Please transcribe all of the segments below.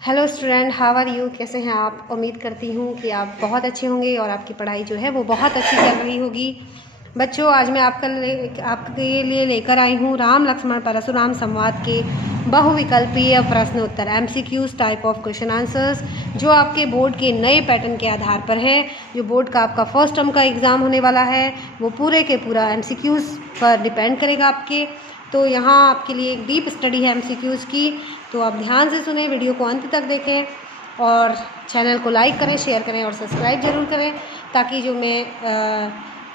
Hello student, how are you? कैसे हैं आप? उम्मीद करती हूँ कि आप बहुत अच्छे होंगे और आपकी पढ़ाई जो है वो बहुत अच्छी चल रही होगी। बच्चों, आज मैं आपके लिए लेकर आई हूँ राम लक्ष्मण परशुराम संवाद के बहुविकल्पीय प्रश्न उत्तर MCQs type of question answers, जो आपके बोर्ड के नए पैटर्न के आधार पर है। जो बोर्ड का आपका फर्स्ट टर्म का एग्ज़ाम होने वाला है वो पूरे के पूरा MCQs पर डिपेंड करेगा आपके। तो यहाँ आपके लिए एक डीप स्टडी है MCQs की, तो आप ध्यान से सुने, वीडियो को अंत तक देखें और चैनल को लाइक करें, शेयर करें और सब्सक्राइब ज़रूर करें, ताकि जो मैं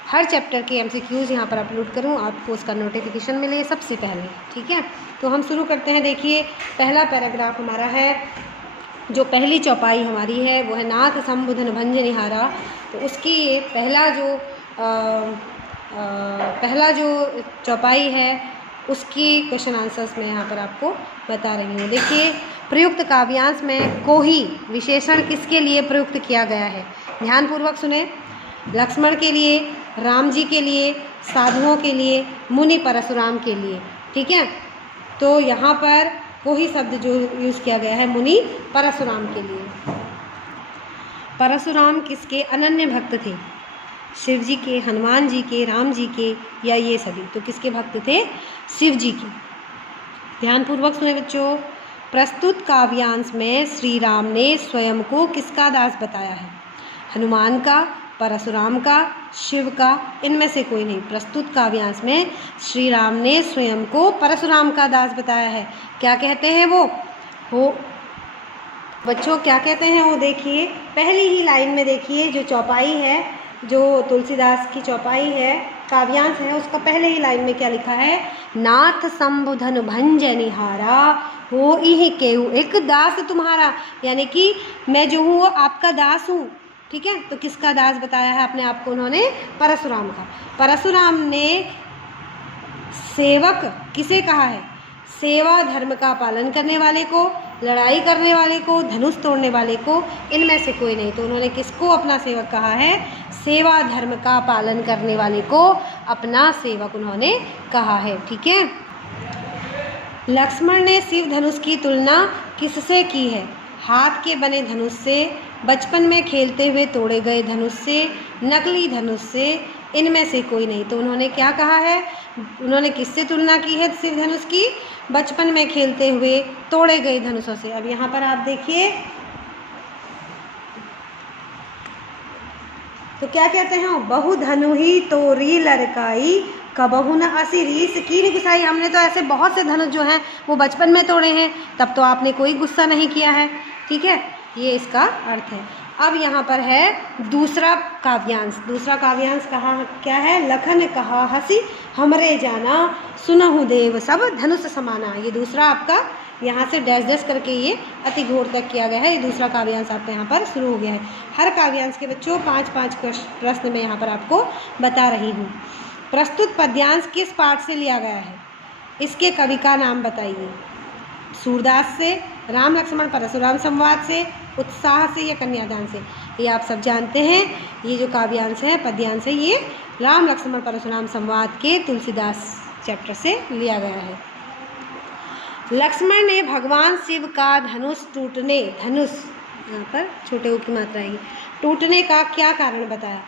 हर चैप्टर के MCQs यहाँ पर अपलोड करूँ आपको उसका नोटिफिकेशन मिले सबसे पहले। ठीक है, तो हम शुरू करते हैं। देखिए, पहला पैराग्राफ हमारा है, जो पहली चौपाई हमारी है वो है नाथ संबुधन भंज निहारा। तो उसकी पहला जो चौपाई है उसकी क्वेश्चन आंसर्स मैं यहाँ पर आपको बता रही हूँ। देखिए, प्रयुक्त काव्यांश में कोही विशेषण किसके लिए प्रयुक्त किया गया है? ध्यानपूर्वक सुने। लक्ष्मण के लिए, राम जी के लिए, साधुओं के लिए, मुनि परशुराम के लिए। ठीक है, तो यहाँ पर कोही शब्द जो यूज़ किया गया है मुनि परशुराम के लिए। परशुराम किसके अनन्य भक्त थे? शिव जी के, हनुमान जी के, राम जी के, या ये सभी? तो किसके भक्त थे? शिव जी के। ध्यानपूर्वक सुने बच्चों। प्रस्तुत काव्यांश में श्री राम ने स्वयं को किसका दास बताया है? हनुमान का, परशुराम का, शिव का? इनमें से कोई नहीं। प्रस्तुत काव्यांश में श्री राम ने स्वयं को परशुराम का दास बताया है। क्या कहते हैं वो बच्चों, क्या कहते हैं वो? देखिए, पहली ही लाइन में देखिए, जो चौपाई है, जो तुलसीदास की चौपाई है, काव्यांश है, उसका पहले ही लाइन में क्या लिखा है? नाथ संबुधन भंज निहारा, हो इहि केहू एक दास तुम्हारा। यानी कि मैं जो हूँ वो आपका दास हूँ। ठीक है, तो किसका दास बताया है अपने आप को उन्होंने? परशुराम का। परशुराम ने सेवक किसे कहा है? सेवा धर्म का पालन करने वाले को, लड़ाई करने वाले को, धनुष तोड़ने वाले को? इनमें से कोई नहीं। तो उन्होंने किसको अपना सेवक कहा है? सेवा धर्म का पालन करने वाले को अपना सेवक उन्होंने कहा है। ठीक है। लक्ष्मण ने शिव धनुष की तुलना किससे की है? हाथ के बने धनुष से, बचपन में खेलते हुए तोड़े गए धनुष से, नकली धनुष से? इनमें से कोई नहीं। तो उन्होंने क्या कहा है? उन्होंने किससे तुलना की है शिव धनुष की? बचपन में खेलते हुए तोड़े गए धनुषों से। अब यहाँ पर आप देखिए, तो क्या कहते हैं? बहु धनु ही तोरी लड़काई, कबहु न असी रीस कीन गुसाई। हमने तो ऐसे बहुत से धनुष जो हैं वो बचपन में तोड़े हैं, तब तो आपने कोई गुस्सा नहीं किया है। ठीक है, ये इसका अर्थ है। अब यहाँ पर है दूसरा काव्यांश। दूसरा काव्यांश कहा क्या है? लखन कहा हसी हमरे जाना, सुनहु देव सब धनुष समाना। ये दूसरा आपका यहाँ से डैश डैश करके ये अति घोर तक किया गया है। ये दूसरा काव्यांश आपका यहाँ पर शुरू हो गया है। हर काव्यांश के बच्चों 5-5 प्रश्न मैं यहाँ पर आपको बता रही हूँ। प्रस्तुत पद्यांश किस पाठ से लिया गया है? इसके कवि का नाम बताइए। सूरदास से, राम लक्ष्मण परशुराम संवाद से, उत्साह से, या कन्यादान से? ये आप सब जानते हैं, ये जो काव्यांश है, पद्यांश है, ये राम लक्ष्मण परशुराम संवाद के तुलसीदास चैप्टर से लिया गया है। लक्ष्मण ने भगवान शिव का धनुष टूटने, धनुष यहाँ पर छोटे ऊ की मात्रा आएगी, टूटने का क्या कारण बताया?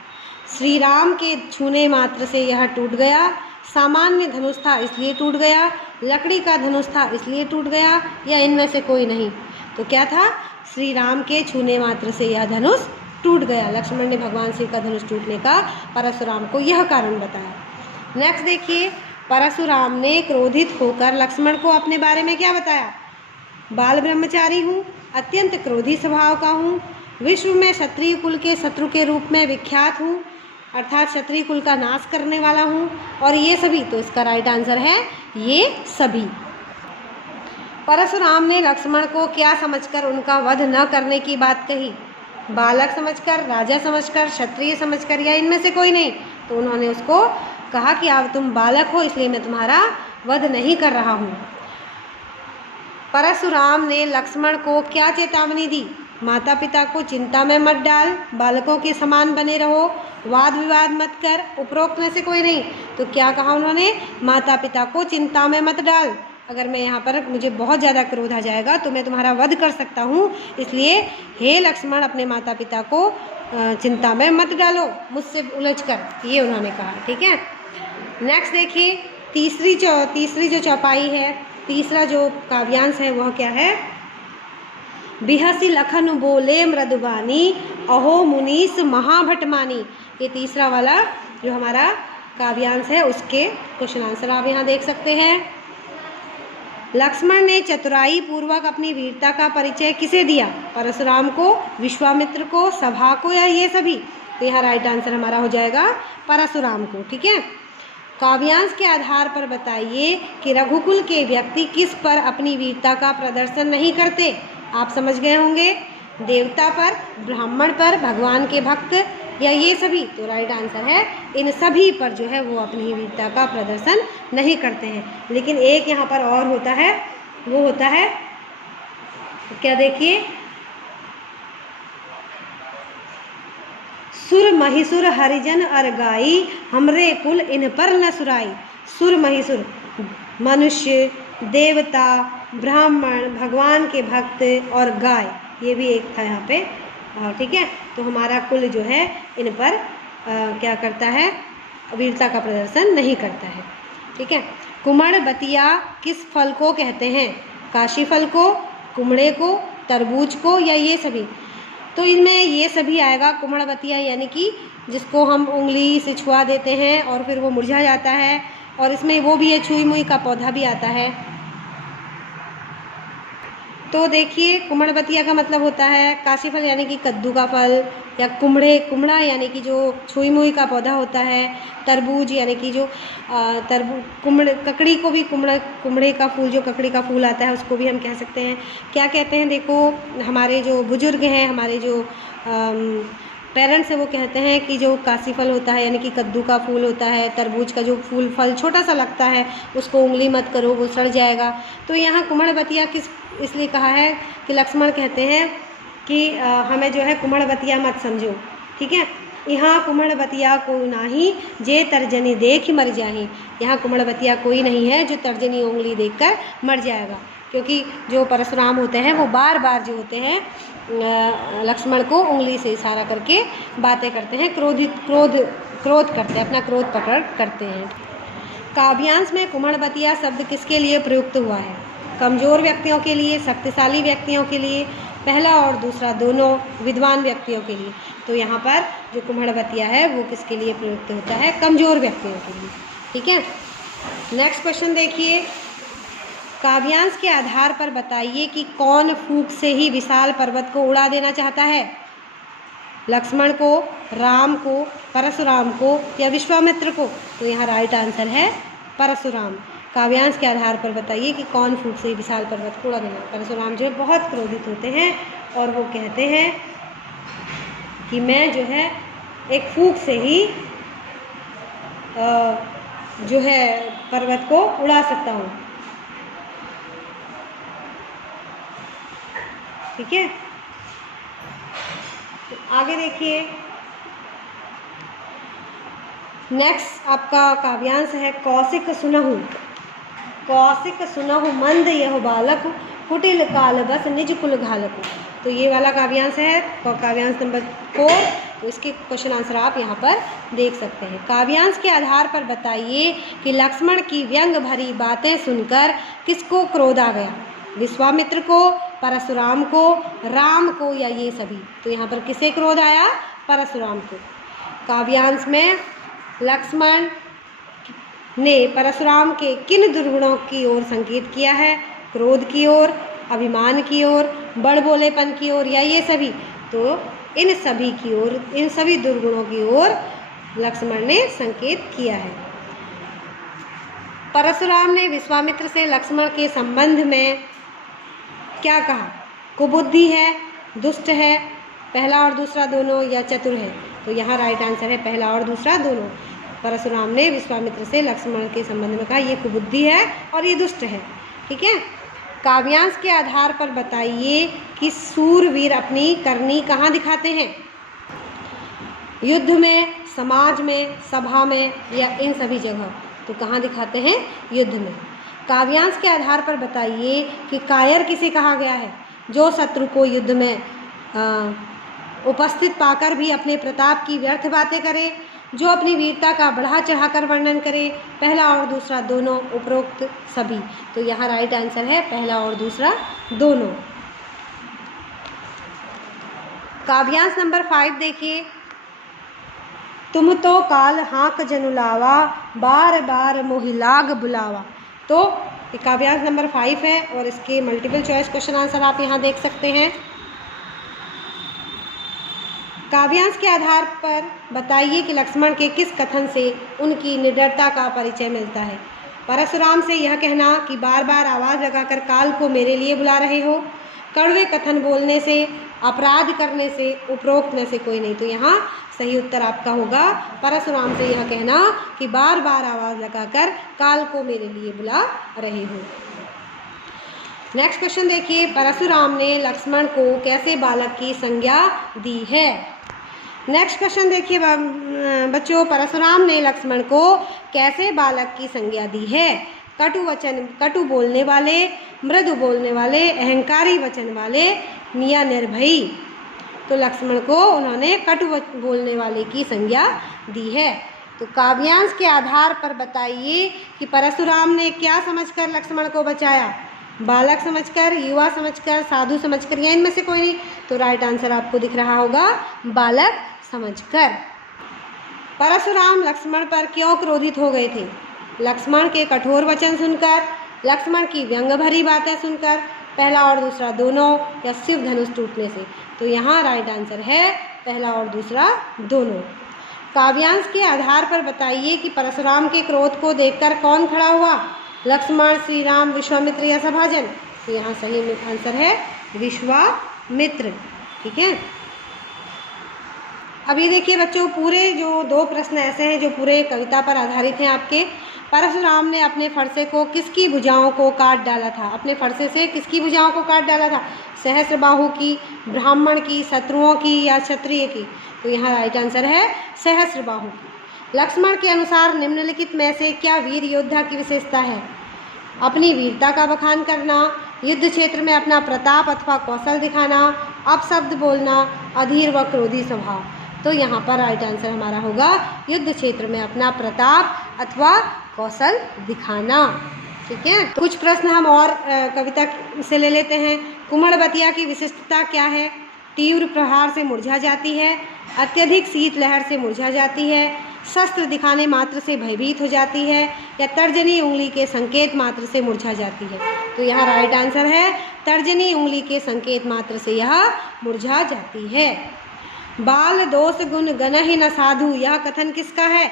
श्री राम के छूने मात्र से यह टूट गया, सामान्य धनुष था इसलिए टूट गया, लकड़ी का धनुष था इसलिए टूट गया, या इनमें से कोई नहीं? तो क्या था? श्री राम के छूने मात्र से यह धनुष टूट गया। लक्ष्मण ने भगवान शिव का धनुष टूटने का परशुराम को यह कारण बताया। नेक्स्ट देखिए, परशुराम ने क्रोधित होकर लक्ष्मण को अपने बारे में क्या बताया? बाल ब्रह्मचारी हूँ, अत्यंत क्रोधी स्वभाव का हूँ, विश्व में क्षत्रिय कुल के शत्रु के रूप में विख्यात हूँ, अर्थात क्षत्रिय कुल का नाश करने वाला हूँ, और ये सभी? तो इसका राइट आंसर है ये सभी। परशुराम ने लक्ष्मण को क्या समझकर उनका वध न करने की बात कही? बालक समझकर, राजा समझकर, क्षत्रिय समझकर, या इनमें से कोई नहीं? तो उन्होंने उसको कहा कि अब तुम बालक हो इसलिए मैं तुम्हारा वध नहीं कर रहा हूँ। परशुराम ने लक्ष्मण को क्या चेतावनी दी? माता पिता को चिंता में मत डाल, बालकों के समान बने रहो, वाद विवाद मत कर। उपरोक्त में से कोई नहीं। तो क्या कहा उन्होंने? माता पिता को चिंता में मत डाल, अगर मैं यहाँ पर मुझे बहुत ज़्यादा क्रोध आ जाएगा तो मैं तुम्हारा वध कर सकता हूँ, इसलिए हे लक्ष्मण अपने माता पिता को चिंता में मत डालो मुझसे उलझ कर, ये उन्होंने कहा। ठीक है, नेक्स्ट देखिए तीसरी जो चौपाई है, तीसरा जो काव्यांश है वह क्या है? बिहसी लखन बोले मृदुबानी अहो मुनीस महाभटमानी। ये तीसरा वाला जो हमारा काव्यांश है उसके क्वेश्चन आंसर आप यहाँ देख सकते हैं। लक्ष्मण ने चतुराई पूर्वक अपनी वीरता का परिचय किसे दिया? परशुराम को, विश्वामित्र को, सभा को या ये सभी? तो यहाँ राइट आंसर हमारा हो जाएगा परशुराम को। ठीक है, काव्यांश के आधार पर बताइए कि रघुकुल के व्यक्ति किस पर अपनी वीरता का प्रदर्शन नहीं करते? आप समझ गए होंगे, देवता पर, ब्राह्मण पर, भगवान के भक्त या ये सभी? तो राइट आंसर है इन सभी पर जो है वो अपनी वीरता का प्रदर्शन नहीं करते हैं। लेकिन एक यहाँ पर और होता है, वो होता है क्या? देखिए, सुर महिसुर हरिजन अरगाई हमरे कुल इन पर न सुराई। सुर महिसुर मनुष्य, देवता, ब्राह्मण, भगवान के भक्त और गाय, ये भी एक था यहाँ पे। ठीक है, तो हमारा कुल जो है इन पर क्या करता है? वीरता का प्रदर्शन नहीं करता है। ठीक है, कुमड़बतिया किस फल को कहते हैं? काशी फल को, कुमड़े को, तरबूज को या ये सभी? तो इनमें ये सभी आएगा। कुमड़बतिया यानी कि जिसको हम उंगली से छुआ देते हैं और फिर वो मुरझा जाता है, और इसमें वो भी है छुई मुई का पौधा भी आता है। तो देखिए, कुमड़बतिया का मतलब होता है काशी फल यानी कि कद्दू का फल, या कुमड़ा यानी कि जो छुई मुई का पौधा होता है, तरबूज यानी कि जो ककड़ी को भी कुमड़े का फूल, जो ककड़ी का फूल आता है उसको भी हम कह सकते हैं। क्या कहते हैं? देखो, हमारे जो बुजुर्ग हैं, हमारे जो पेरेंट्स हैं, वो कहते हैं कि जो काशी फल होता है यानी कि कद्दू का फूल होता है, तरबूज का जो फल छोटा सा लगता है, उसको उंगली मत करो, वो सड़ जाएगा। तो यहाँ कुमड़बतिया इसलिए कहा है कि लक्ष्मण कहते हैं कि हमें जो है कुमड़बतिया मत समझो। ठीक है, यहाँ कुमड़बतिया कोई नाही जे तर्जनी देख मर जाही। यहाँ कुमड़बतिया कोई नहीं है जो तर्जनी उंगली देखकर मर जाएगा, क्योंकि जो परशुराम होते हैं वो बार बार जो होते हैं लक्ष्मण को उंगली से इशारा करके बातें करते हैं, क्रोध करते हैं, अपना क्रोध पकड़ करते हैं। काव्यांश में कुमड़बतिया शब्द किसके लिए प्रयुक्त हुआ है? कमज़ोर व्यक्तियों के लिए, शक्तिशाली व्यक्तियों के लिए, पहला और दूसरा दोनों, विद्वान व्यक्तियों के लिए? तो यहाँ पर जो कुमड़बतिया है वो किसके लिए प्रयुक्त होता है? कमज़ोर व्यक्तियों के लिए। ठीक है, नेक्स्ट क्वेश्चन देखिए, काव्यांश के आधार पर बताइए कि कौन फूंक से ही विशाल पर्वत को उड़ा देना चाहता है? लक्ष्मण को, राम को, परशुराम को या विश्वामित्र को? तो यहाँ राइट आंसर है परशुराम। काव्यांश के आधार पर बताइए कि कौन फूंक से विशाल पर्वत को उड़ा देना? परशुराम जो है बहुत क्रोधित होते हैं और वो कहते हैं कि मैं जो है एक फूंक से ही जो है पर्वत को उड़ा सकता हूँ। ठीक है, आगे देखिए, नेक्स्ट आपका काव्यांश है कौशिक सुनहु। कौशिक सुनहु मंद यह बालक कुटिल काल बस निज कुल घालक। तो ये वाला काव्यांश है काव्यांश नंबर 4। तो इसके क्वेश्चन आंसर आप यहाँ पर देख सकते हैं। काव्यांश के आधार पर बताइए कि लक्ष्मण की व्यंग भरी बातें सुनकर किसको क्रोध आ गया? विश्वामित्र को, परशुराम को, राम को या ये सभी? तो यहाँ पर किसे क्रोध आया? परशुराम को। काव्यांश में लक्ष्मण ने परशुराम के किन दुर्गुणों की ओर संकेत किया है? क्रोध की ओर, अभिमान की ओर, बड़बोलेपन की ओर या ये सभी? तो इन सभी की ओर, इन सभी दुर्गुणों की ओर लक्ष्मण ने संकेत किया है। परशुराम ने विश्वामित्र से लक्ष्मण के संबंध में क्या कहा? कुबुद्धि है, दुष्ट है, पहला और दूसरा दोनों या चतुर है? तो यहाँ राइट आंसर है पहला और दूसरा दोनों। परशुराम ने विश्वामित्र से लक्ष्मण के संबंध में कहा ये कुबुद्धि है और ये दुष्ट है। ठीक है, काव्यांश के आधार पर बताइए कि सूरवीर अपनी करनी कहाँ दिखाते हैं? युद्ध में, समाज में, सभा में या इन सभी जगह? तो कहाँ दिखाते हैं? युद्ध में। काव्यांश के आधार पर बताइए कि कायर किसे कहा गया है? जो शत्रु को युद्ध में उपस्थित पाकर भी अपने प्रताप की व्यर्थ बातें करे, जो अपनी वीरता का बढ़ा चढ़ाकर वर्णन करे। पहला और दूसरा दोनों, उपरोक्त सभी। तो यहाँ राइट आंसर है पहला और दूसरा दोनों। काव्यांश नंबर 5 देखिए। तुम तो काल हाँक जनुलावा, बार बार मोहिलाग बुलावा। तो ये काव्यांश नंबर 5 है और इसके मल्टीपल चॉइस क्वेश्चन आंसर आप यहाँ देख सकते हैं। काव्यांश के आधार पर बताइए कि लक्ष्मण के किस कथन से उनकी निडरता का परिचय मिलता है? परशुराम से यह कहना कि बार बार आवाज़ लगाकर काल को मेरे लिए बुला रहे हो, कड़वे कथन बोलने से, अपराध करने से, उपरोक्त में से कोई नहीं। तो यहाँ सही उत्तर आपका होगा परशुराम से यह कहना कि बार बार आवाज़ लगाकर काल को मेरे लिए बुला रहे हो। नेक्स्ट क्वेश्चन देखिए। परशुराम ने लक्ष्मण को कैसे बालक की संज्ञा दी है? नेक्स्ट क्वेश्चन देखिए बच्चों। परशुराम ने लक्ष्मण को कैसे बालक की संज्ञा दी है? कटु बोलने वाले, मृदु बोलने वाले, अहंकारी वचन वाले या निर्भयी। तो लक्ष्मण को उन्होंने कटु बोलने वाले की संज्ञा दी है। तो काव्यांश के आधार पर बताइए कि परशुराम ने क्या समझकर लक्ष्मण को बचाया? बालक समझकर, युवा समझकर, साधु समझकर, या इनमें से कोई नहीं। तो राइट आंसर आपको दिख रहा होगा बालक समझकर। परशुराम लक्ष्मण पर क्यों क्रोधित हो गए थे? लक्ष्मण के कठोर वचन सुनकर, लक्ष्मण की व्यंग भरी बातें सुनकर, पहला और दूसरा दोनों, या शिव धनुष टूटने से। तो यहाँ राइट आंसर है पहला और दूसरा दोनों। काव्यांश के आधार पर बताइए कि परशुराम के क्रोध को देखकर कौन खड़ा हुआ? लक्ष्मण, श्री राम, विश्वामित्र या सभाजन? तो यहाँ सही आंसर है विश्वामित्र। ठीक है। अब ये देखिए बच्चों, पूरे जो 2 प्रश्न ऐसे हैं जो पूरे कविता पर आधारित हैं आपके। परशुराम ने अपने फरसे को किसकी भुजाओं को काट डाला था? अपने फरसे से किसकी भुजाओं को काट डाला था? सहस्त्रबाहु की, ब्राह्मण की, शत्रुओं की या क्षत्रिय की? तो यहाँ राइट आंसर है सहस्त्रबाहु की। लक्ष्मण के अनुसार निम्नलिखित में से क्या वीर योद्धा की विशेषता है? अपनी वीरता का बखान करना, युद्ध क्षेत्र में अपना प्रताप अथवा कौशल दिखाना, अपशब्द बोलना, अधीर व क्रोधी स्वभाव। तो यहाँ पर राइट आंसर हमारा होगा युद्ध क्षेत्र में अपना प्रताप अथवा कौशल दिखाना। ठीक है। तो कुछ प्रश्न हम और कविता से ले लेते हैं। कुमड़बतिया की विशिष्टता क्या है? तीव्र प्रहार से मुरझा जाती है, अत्यधिक शीतलहर से मुरझा जाती है, शस्त्र दिखाने मात्र से भयभीत हो जाती है, या तर्जनी उंगली के संकेत मात्र से मुरझा जाती है। तो यहाँ राइट आंसर है तर्जनी उंगली के संकेत मात्र से यह मुरझा जाती है। बाल दोष गुण गनहि न साधु, यह कथन किसका है?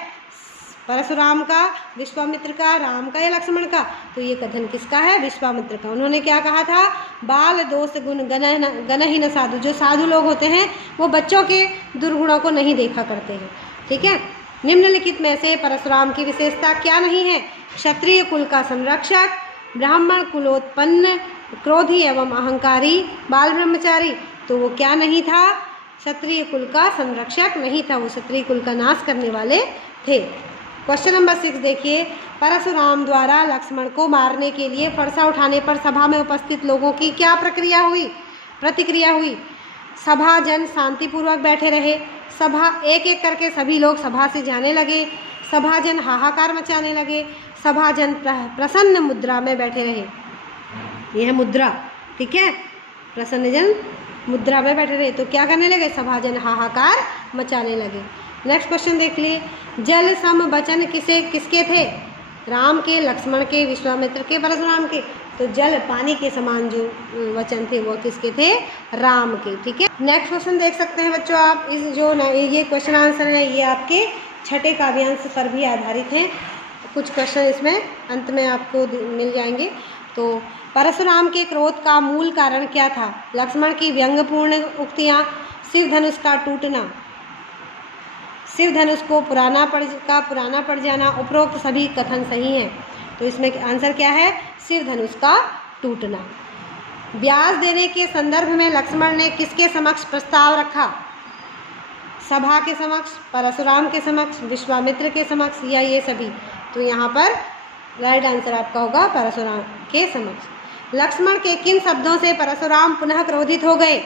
परशुराम का, विश्वामित्र का, राम का या लक्ष्मण का? तो ये कथन किसका है? विश्वामित्र का। उन्होंने क्या कहा था? बाल दोष गुण गनहि न साधु। जो साधु लोग होते हैं वो बच्चों के दुर्गुणों को नहीं देखा करते हैं। ठीक है। निम्नलिखित में से परशुराम की विशेषता क्या नहीं है? क्षत्रिय कुल का संरक्षक, ब्राह्मण कुलोत्पन्न, क्रोधी एवं अहंकारी, बाल ब्रह्मचारी। तो वो क्या नहीं था? क्षत्रिय कुल का संरक्षक नहीं था, वो क्षत्रिय कुल का नाश करने वाले थे। क्वेश्चन नंबर 6 देखिए। परशुराम द्वारा लक्ष्मण को मारने के लिए फरसा उठाने पर सभा में उपस्थित लोगों की क्या प्रतिक्रिया हुई? सभा जन शांतिपूर्वक बैठे रहे, सभा एक एक करके सभी लोग सभा से जाने लगे, सभाजन हाहाकार मचाने लगे, सभाजन प्रसन्न मुद्रा में बैठे रहे। यह मुद्रा, ठीक है, प्रसन्न जन मुद्रा में बैठे रहे। तो क्या करने लगे? सभाजन हाहाकार मचाने लगे। नेक्स्ट क्वेश्चन देख लिए। जल सम वचन किसके थे? राम के, लक्ष्मण के, विश्वामित्र के, परशुराम के। तो जल पानी के समान जो वचन थे वो किसके थे? राम के। ठीक है। नेक्स्ट क्वेश्चन देख सकते हैं बच्चों आप। इस जो ये क्वेश्चन आंसर है ये आपके छठे काव्यांश पर भी आधारित हैं। कुछ क्वेश्चन इसमें अंत में आपको मिल जाएंगे। तो परशुराम के क्रोध का मूल कारण क्या था? लक्ष्मण की व्यंग्यपूर्ण उक्तियाँ, शिव धनुष का टूटना, शिव धनुष को पुराना पड़ जाना, उपरोक्त सभी कथन सही हैं। तो इसमें आंसर क्या है? शिव धनुष का टूटना। ब्याज देने के संदर्भ में लक्ष्मण ने किसके समक्ष प्रस्ताव रखा? सभा के समक्ष, परशुराम के समक्ष, विश्वामित्र के समक्ष, या ये सभी? तो यहाँ पर राइट आंसर आपका होगा परशुराम के समक्ष। लक्ष्मण के किन शब्दों से परशुराम पुनः क्रोधित हो गए?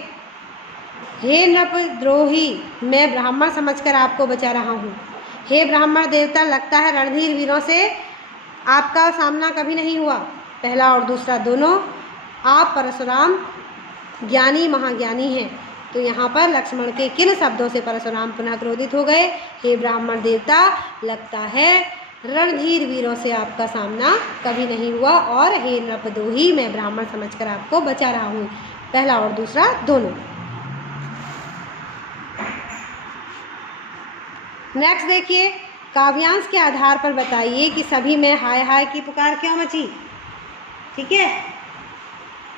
हे नृपद्रोही, मैं ब्राह्मण समझकर आपको बचा रहा हूँ। हे ब्राह्मण देवता, लगता है रणधीर वीरों से आपका सामना कभी नहीं हुआ। पहला और दूसरा दोनों। आप परशुराम ज्ञानी महाज्ञानी हैं। तो यहाँ पर लक्ष्मण के किन शब्दों से परशुराम पुनः क्रोधित हो गए? हे ब्राह्मण देवता, लगता है रणधीर वीरों से आपका सामना कभी नहीं हुआ, और हे नृपद्रोही, मैं ब्राह्मण समझकर आपको बचा रहा हूँ। पहला और दूसरा दोनों। नेक्स्ट देखिए, काव्यांश के आधार पर बताइए कि सभी में हाय हाय की पुकार क्यों मची। ठीक है,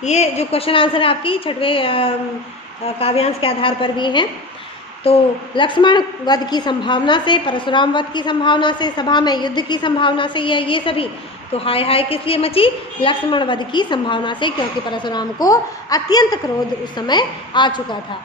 ये जो क्वेश्चन आंसर है आपकी छठवें काव्यांश के आधार पर भी हैं। तो लक्ष्मण वध की संभावना से, परशुराम वध की संभावना से, सभा में युद्ध की संभावना से, ये सभी। तो हाय हाय किस लिए मची? लक्ष्मण वध की संभावना से, क्योंकि परशुराम को अत्यंत क्रोध उस समय आ चुका था।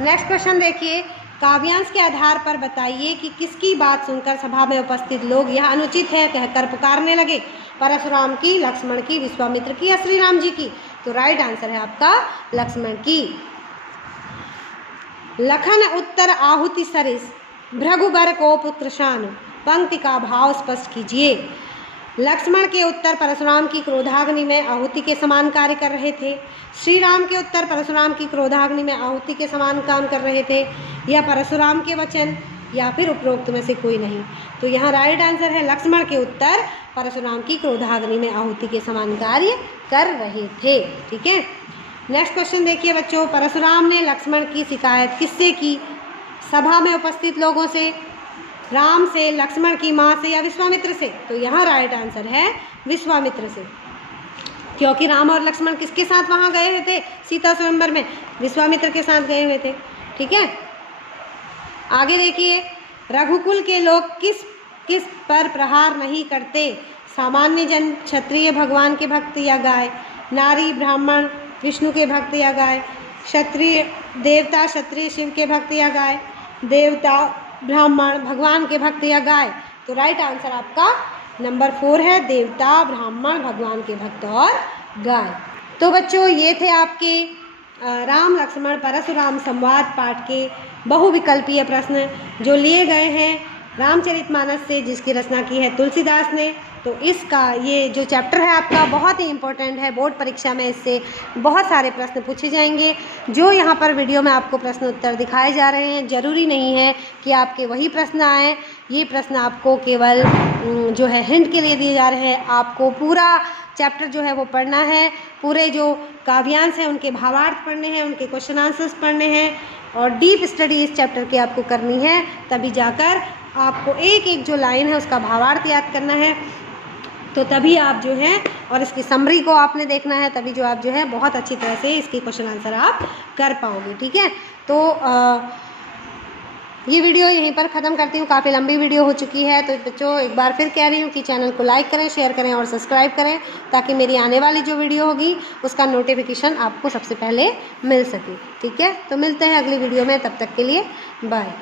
नेक्स्ट क्वेश्चन देखिए, काव्यांश के आधार पर बताइए कि किसकी बात सुनकर सभा में उपस्थित लोग यह अनुचित है कहकर पुकारने लगे? परशुराम की, लक्ष्मण की, विश्वामित्र की या श्री राम जी की? तो राइट आंसर है आपका लक्ष्मण की। लखन उत्तर आहुति सरिस, भृगुबर कोप कृशान, पंक्ति का भाव स्पष्ट कीजिए। लक्ष्मण के उत्तर परशुराम की क्रोधाग्नि में आहुति के समान कार्य कर रहे थे। श्री राम के उत्तर परशुराम की क्रोधाग्नि में आहुति के समान काम कर रहे थे। यह परशुराम के वचन या फिर उपरोक्त में से कोई नहीं। तो यहाँ राइट आंसर है लक्ष्मण के उत्तर परशुराम की क्रोधाग्नि में आहुति के समान कार्य कर रहे थे। ठीक है, नेक्स्ट क्वेश्चन देखिए बच्चों, परशुराम ने लक्ष्मण की शिकायत किससे की? सभा में उपस्थित लोगों से, राम से, लक्ष्मण की माँ से या विश्वामित्र से? तो यहाँ राइट आंसर है विश्वामित्र से, क्योंकि राम और लक्ष्मण किसके साथ वहाँ गए हुए थे सीता स्वयंवर में? विश्वामित्र के साथ गए हुए थे। ठीक है, आगे देखिए, रघुकुल के लोग किस किस पर प्रहार नहीं करते? सामान्य जन, क्षत्रिय भगवान के भक्त या गाय? नारी ब्राह्मण विष्णु के भक्त या गाय? क्षत्रिय देवता क्षत्रिय शिव के भक्त या गाय? देवता ब्राह्मण भगवान के भक्त या गाय? तो राइट आंसर आपका नंबर 4 है, देवता ब्राह्मण भगवान के भक्त और गाय। तो बच्चों, ये थे आपके राम लक्ष्मण परशुराम संवाद पाठ के बहुविकल्पीय प्रश्न जो लिए गए हैं रामचरितमानस से, जिसकी रचना की है तुलसीदास ने। तो इसका ये जो चैप्टर है आपका बहुत ही इम्पोर्टेंट है, बोर्ड परीक्षा में इससे बहुत सारे प्रश्न पूछे जाएंगे। जो यहाँ पर वीडियो में आपको प्रश्न उत्तर दिखाए जा रहे हैं, ज़रूरी नहीं है कि आपके वही प्रश्न आए। ये प्रश्न आपको केवल जो है हिंट के लिए दिए जा रहे हैं। आपको पूरा चैप्टर जो है वो पढ़ना है, पूरे जो काव्यांश हैं उनके भावार्थ पढ़ने हैं, उनके क्वेश्चन आंसर्स पढ़ने हैं और डीप स्टडी इस चैप्टर की आपको करनी है। तभी जाकर आपको एक एक जो लाइन है उसका भावार्थ याद करना है। तो तभी आप जो है, और इसकी समरी को आपने देखना है, तभी जो आप जो है बहुत अच्छी तरह से इसके क्वेश्चन आंसर आप कर पाओगे। ठीक है, तो ये वीडियो यहीं पर ख़त्म करती हूँ, काफ़ी लंबी वीडियो हो चुकी है। तो बच्चों, एक बार फिर कह रही हूँ कि चैनल को लाइक करें, शेयर करें और सब्सक्राइब करें, ताकि मेरी आने वाली जो वीडियो होगी उसका नोटिफिकेशन आपको सबसे पहले मिल सके। ठीक है, तो मिलते हैं अगली वीडियो में, तब तक के लिए बाय।